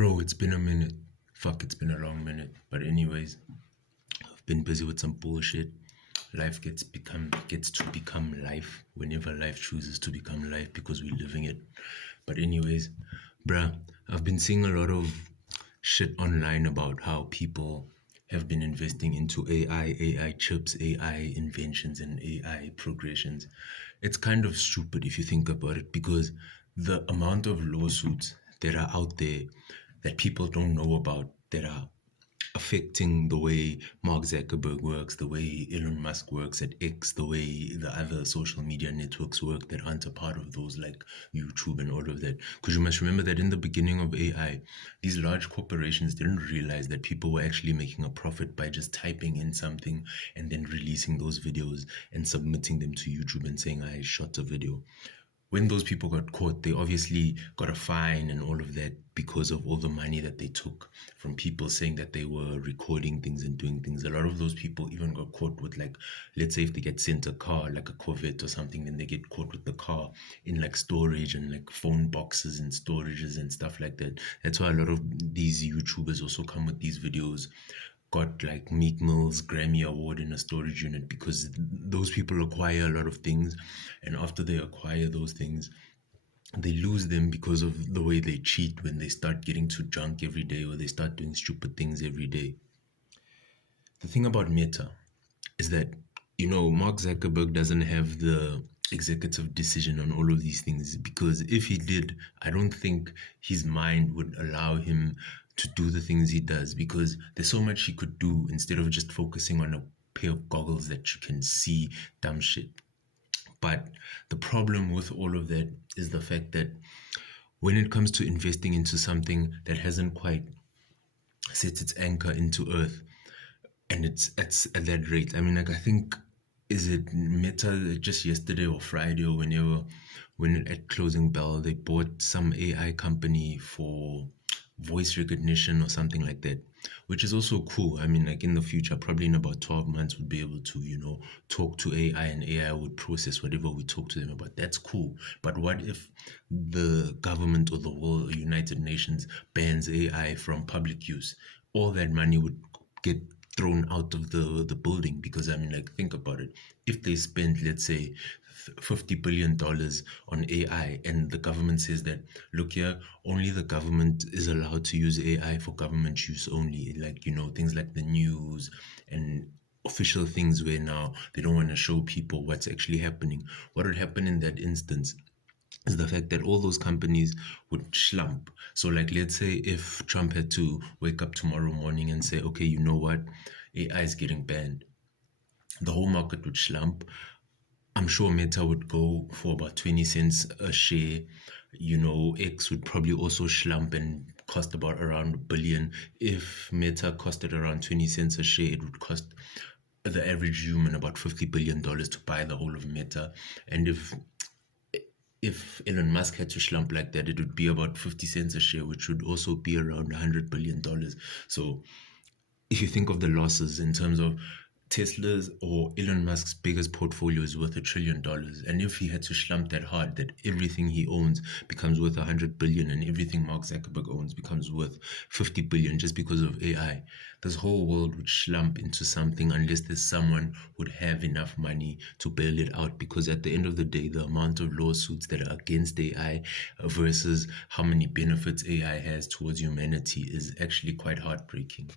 Bro, it's been a minute. Fuck, it's been a long minute. But anyways, I've been busy with some bullshit. Life gets to become life whenever life chooses to become life because we're living it. But anyways, bruh, I've been seeing a lot of shit online about how people have been investing into AI chips, AI inventions, and AI progressions. It's kind of stupid if you think about it because the amount of lawsuits that are out there that people don't know about that are affecting the way Mark Zuckerberg works, the way Elon Musk works at X, the way the other social media networks work that aren't a part of those like YouTube and all of that. Because you must remember that in the beginning of AI, these large corporations didn't realize that people were actually making a profit by just typing in something and then releasing those videos and submitting them to YouTube and saying, I shot a video. When those people got caught, they obviously got a fine and all of that because of all the money that they took from people saying that they were recording things and doing things. A lot of those people even got caught with, like, let's say if they get sent a car, like a Corvette or something, then they get caught with the car in like storage and like phone boxes and storages and stuff like that. That's why a lot of these YouTubers also come with these videos, got like Meek Mill's Grammy Award in a storage unit because those people acquire a lot of things, and after they acquire those things, they lose them because of the way they cheat when they start getting too drunk every day or they start doing stupid things every day. The thing about Meta is that, Mark Zuckerberg doesn't have the executive decision on all of these things because if he did, I don't think his mind would allow him to do the things he does because there's so much he could do instead of just focusing on a pair of goggles that you can see dumb shit. But the problem with all of that is the fact that when it comes to investing into something that hasn't quite set its anchor into earth, and it's at that rate. I mean, like, I think, is it Meta just yesterday or Friday or whenever, when at closing bell, they bought some AI company for voice recognition or something like that, which is also cool. I mean, like in the future, probably in about 12 months, we'll be able to, talk to AI and AI would process whatever we talk to them about. That's cool. But what if the government or the World United Nations bans AI from public use? All that money would get thrown out of the building because, I mean, like, think about it. If they spend, let's say, $50 billion on AI and the government says that, look here, only the government is allowed to use AI for government use only, like, things like the news and official things where now they don't want to show people what's actually happening. What would happen in that instance is the fact that all those companies would slump. So, like, let's say if Trump had to wake up tomorrow morning and say, okay, you know what, AI is getting banned, the whole market would slump. I'm sure Meta would go for about 20 cents a share. X would probably also slump and cost about around $1 billion. If Meta costed around 20 cents a share, it would cost the average human about $50 billion to buy the whole of Meta. And if Elon Musk had to slump like that, it would be about 50 cents a share, which would also be around $100 billion. So if you think of the losses in terms of Tesla's or Elon Musk's biggest portfolio is worth $1 trillion. And if he had to slump that hard, that everything he owns becomes worth 100 billion and everything Mark Zuckerberg owns becomes worth 50 billion just because of AI, this whole world would slump into something unless there's someone who would have enough money to bail it out. Because at the end of the day, the amount of lawsuits that are against AI versus how many benefits AI has towards humanity is actually quite heartbreaking.